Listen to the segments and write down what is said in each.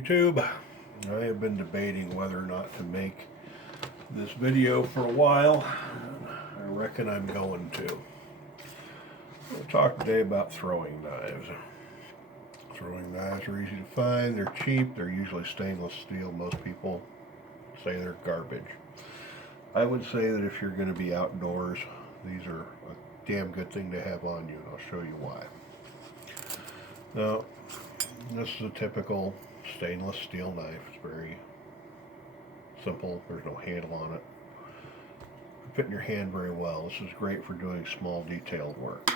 YouTube, I have been debating whether or not to make this video for a while. I reckon I'm going to. We'll talk today about throwing knives. Throwing knives are easy to find, they're cheap, they're usually stainless steel. Most people say they're garbage. I would say that if you're going to be outdoors, these are a damn good thing to have on you, and I'll show you why. Now, this is a typical stainless steel knife. It's very simple. There's no handle on it. It'll fit in your hand very well. This is great for doing small detailed work.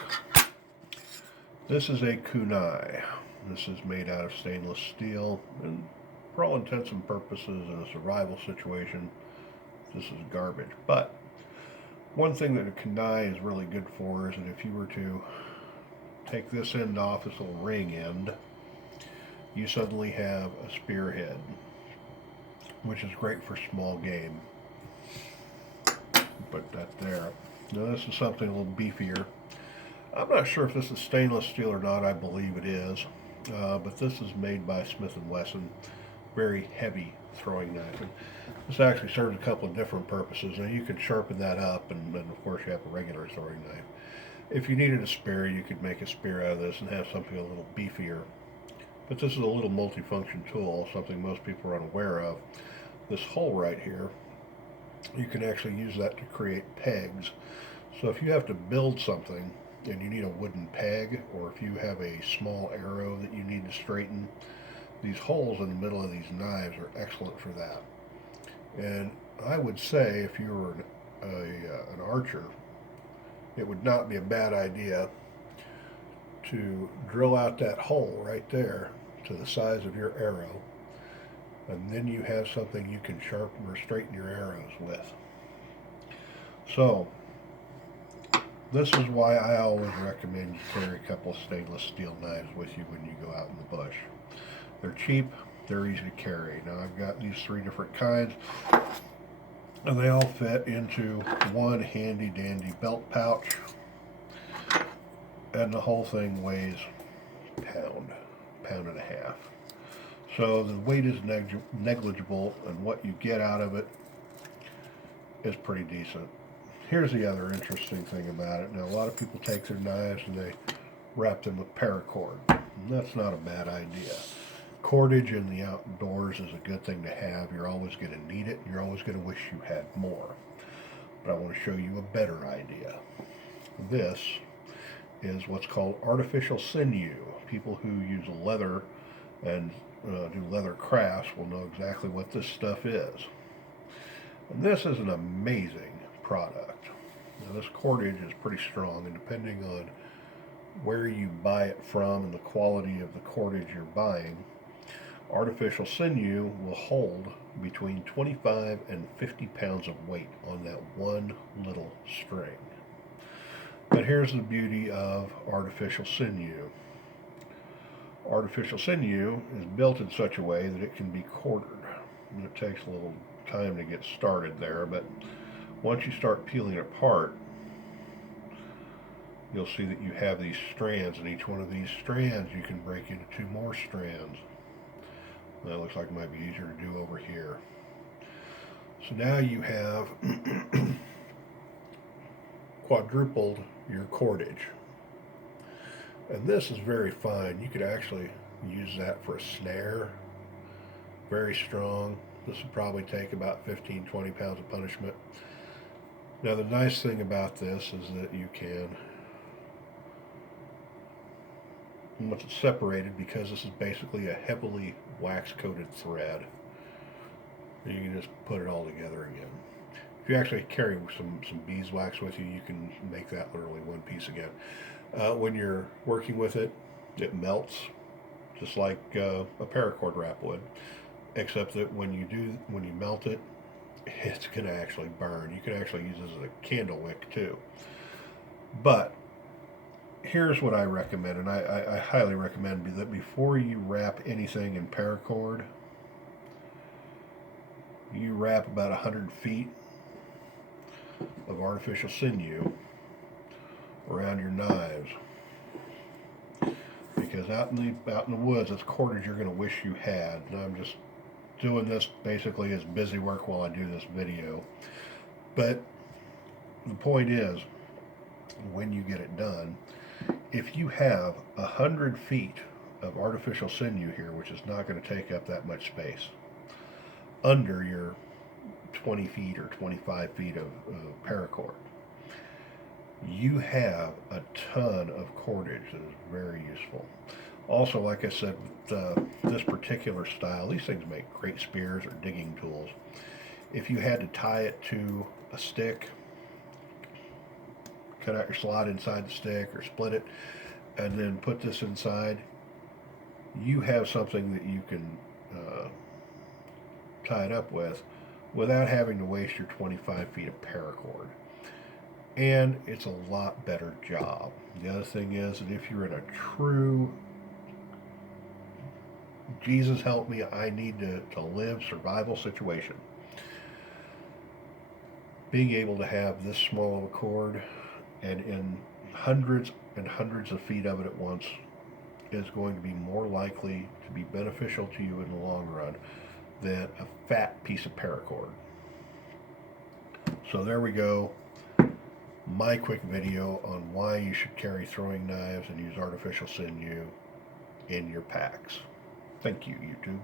This is a kunai. This is made out of stainless steel, and for all intents and purposes in a survival situation, this is garbage. But one thing that a kunai is really good for is that if you were to take this end off, this little ring end, you suddenly have a spearhead, which is great for small game. Put that there. Now this is something a little beefier. I'm not sure if this is stainless steel or not. I believe it is, but this is made by Smith & Wesson. Very heavy throwing knife. And this actually serves a couple of different purposes. Now you can sharpen that up, and then of course you have a regular throwing knife. If you needed a spear, you could make a spear out of this and have something a little beefier. But this is a little multifunction tool, something most people are unaware of. This hole right here, you can actually use that to create pegs. So if you have to build something and you need a wooden peg, or if you have a small arrow that you need to straighten, these holes in the middle of these knives are excellent for that. And I would say if you were an archer, it would not be a bad idea to drill out that hole right there to the size of your arrow, and then you have something you can sharpen or straighten your arrows with. So this is why I always recommend you carry a couple of stainless steel knives with you when you go out in the bush. They're cheap, they're easy to carry. Now I've got these 3 different kinds, and they all fit into one handy dandy belt pouch, and the whole thing weighs a pound and a half. So the weight is negligible, and what you get out of it is pretty decent. Here's the other interesting thing about it. Now a lot of people take their knives and they wrap them with paracord. And that's not a bad idea. Cordage in the outdoors is a good thing to have. You're always going to need it. You're always going to wish you had more. But I want to show you a better idea. This is what's called artificial sinew. People who use leather and do leather crafts will know exactly what this stuff is. And this is an amazing product. Now this cordage is pretty strong, and depending on where you buy it from and the quality of the cordage you're buying, artificial sinew will hold between 25 and 50 pounds of weight on that one little string. But here's the beauty of artificial sinew. Artificial sinew is built in such a way that it can be quartered. And it takes a little time to get started there, but once you start peeling it apart, you'll see that you have these strands, and each one of these strands you can break into 2 more strands. That looks like it might be easier to do over here. So now you have quadrupled your cordage. And this is very fine. You could actually use that for a snare. Very strong. This would probably take about 15-20 pounds of punishment. Now the nice thing about this is that you can, once it's separated, because this is basically a heavily wax coated thread, you can just put it all together again. If you actually carry some beeswax with you, you can make that literally one piece again. When you're working with it, it melts just like a paracord wrap would, except that when you melt it, it's going to actually burn. You can actually use this as a candle wick too. But here's what I recommend, and I highly recommend that before you wrap anything in paracord, you wrap about 100 feet of artificial sinew around your knives, because out in the woods, it's cordage you're going to wish you had. And I'm just doing this basically as busy work while I do this video. But the point is, when you get it done, if you have 100 feet of artificial sinew here, which is not going to take up that much space, under your 20 feet or 25 feet of paracord, you have a ton of cordage that is very useful. Also, like I said, with this particular style, these things make great spears or digging tools. If you had to tie it to a stick, cut out your slot inside the stick or split it, and then put this inside, you have something that you can tie it up with without having to waste your 25 feet of paracord. And it's a lot better job. The other thing is that if you're in a true Jesus help me, I need to live survival situation, being able to have this small of a cord and in hundreds and hundreds of feet of it at once is going to be more likely to be beneficial to you in the long run than a fat piece of paracord. So there we go. My quick video on why you should carry throwing knives and use artificial sinew in your packs. Thank you, YouTube.